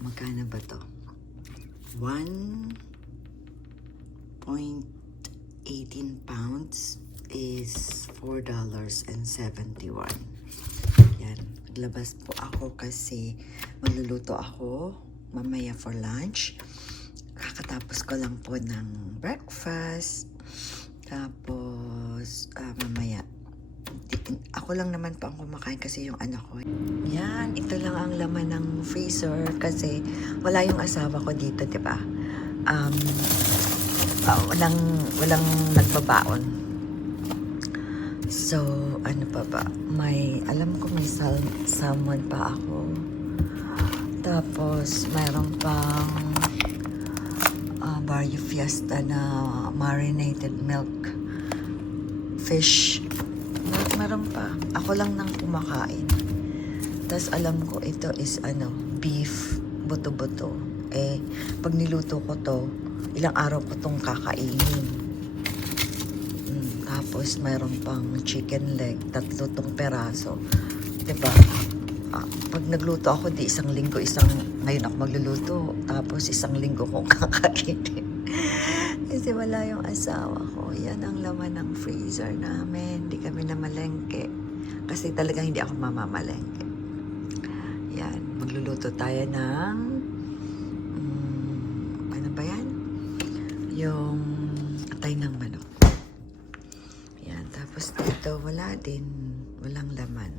Magkano ba to? 1.18 pounds is $4.71. Yan. Naglabas po ako kasi magluluto ako mamaya for lunch. Kakatapos ko lang po ng breakfast. Tapos, ah, mamaya. Ako lang naman po ang kumakain kasi yung anak ko. Ito lang ang laman ng freezer kasi wala yung asawa ko dito, di ba? Um, ah, walang, walang nagbabaon. So, ano pa ba? May, alam ko may sal- salmon pa ako. Tapos, mayroon pang uh, Barrio Fiesta na marinated milk fish. Mer- meron pa. Ako lang nang kumakain. Tapos alam ko ito is ano, beef, buto-buto. Eh, pag niluto ko to, ilang araw ko tong kakainin. Mm, tapos mayroon pang chicken leg, tatlo tong peraso. 'Di ba? Ah, pag nagluto ako, di isang linggo, isang, ngayon ako magluluto. Tapos isang linggo kong kakainin. Kasi wala yung asawa ko. Yan ang laman ng freezer namin. Hindi kami namalengke. Kasi talaga hindi ako mamamalengke. Magluluto tayo ng... mm, ano ba yan? Yung atay ng manok. Yan. Tapos dito, wala din. Walang laman.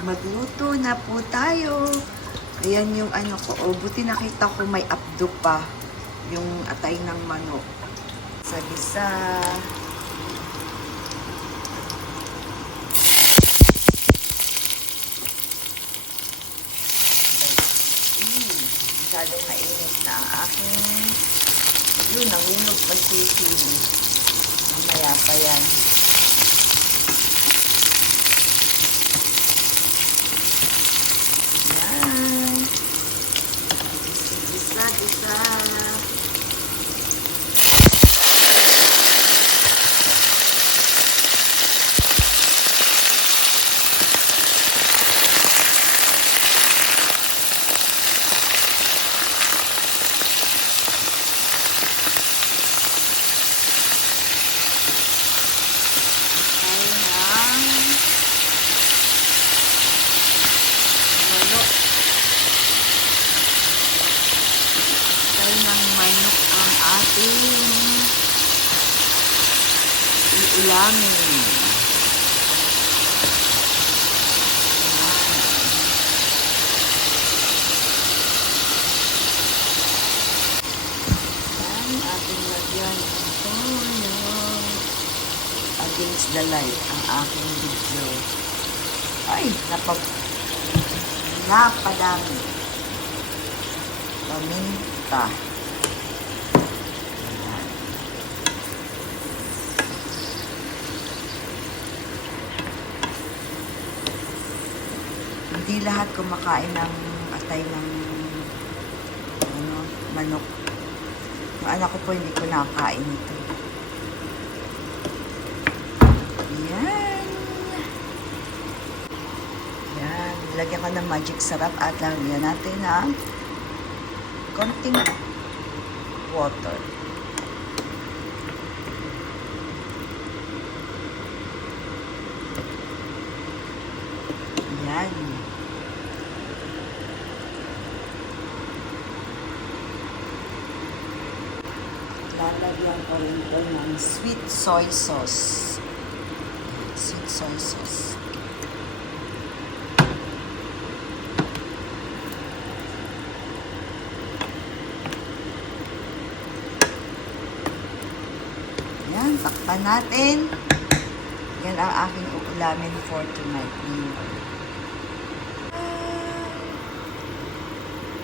Magluto na po tayo. Ayan yung ano ko. O, buti nakita ko may abdo pa. Yung atay ng manok. Sa gisa. Masyadong mainit na ang aking yun, nangulog pa sisili. Mamaya pa. Yan. Gisa, gisa. Tayo ng manok. Tayo ng manok ang ating iulamin. Ating lagyan ng toyo against the light ang aking video. Ay, napag... Napadami. Paminta. Ayan. Hindi lahat kumakain ng atay ng ano, manok. Yung anak ko po hindi ko nakain ito. Yan. Yan. Lagyan ko ng magic sarap at lagyan natin ng konting water. Yan. Lalagyan ko rin ito ng sweet soy sauce. Sweet soy sauce. Yan, takpan natin. Yan ang aking uulamin for tonight.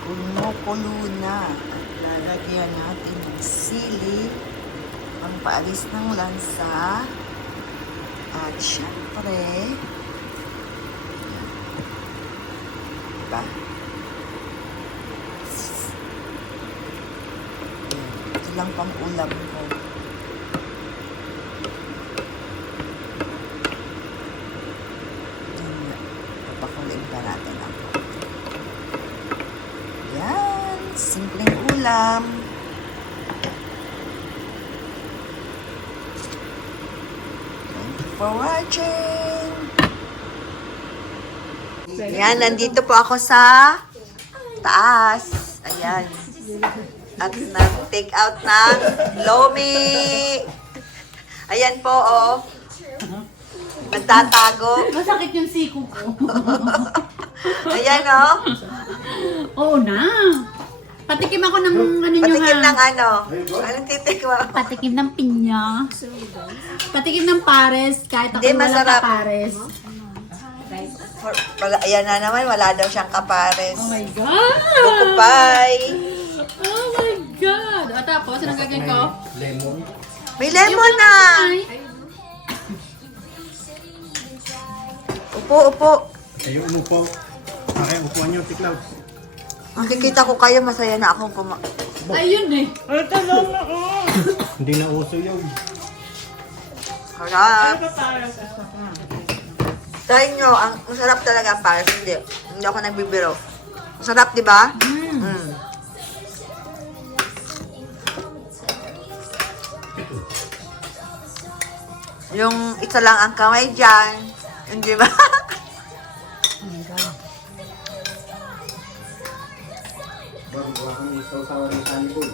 kumukulo na. At lalagyan natin ng sili. Ang paalis ng lansa. At syempre diba ito lang pang ulam ko? Napakulim pa natin. Katekram. Thank you for watching. Ayan, nandito po ako sa taas. Ayan. At nag-take out ng Lomi. Ayan po, oh. Nagtatago. Masakit yung siko ko. Ayan, oh. Oo na. Patikim ako ng ano nyo Patikim ha. ng ano. Anong titik mo? Patikim ng pinya. Patikim ng pares. Kahit ako Hindi, walang masarap. kapares. For- Wala, ayan na naman, wala daw siyang kapares. Oh my God! Kukupay. Oh my God! O tapos, anong gagawin ko? Lemon. May lemon na. Ay, Upo, upo. Kayo umupo. Okay, upuan niyo, tiklaw. Makikita ko kayo, masaya na akong kuma... ayun eh. Hindi na uso yun. Harap. Try nyo, ang masarap talaga ang pares. Hindi. Hindi ako nagbibiro. Masarap, di ba? Mm. Yung isa lang ang kamay dyan. Hindi ba? Bago kami isaw-sawa ng sanibol.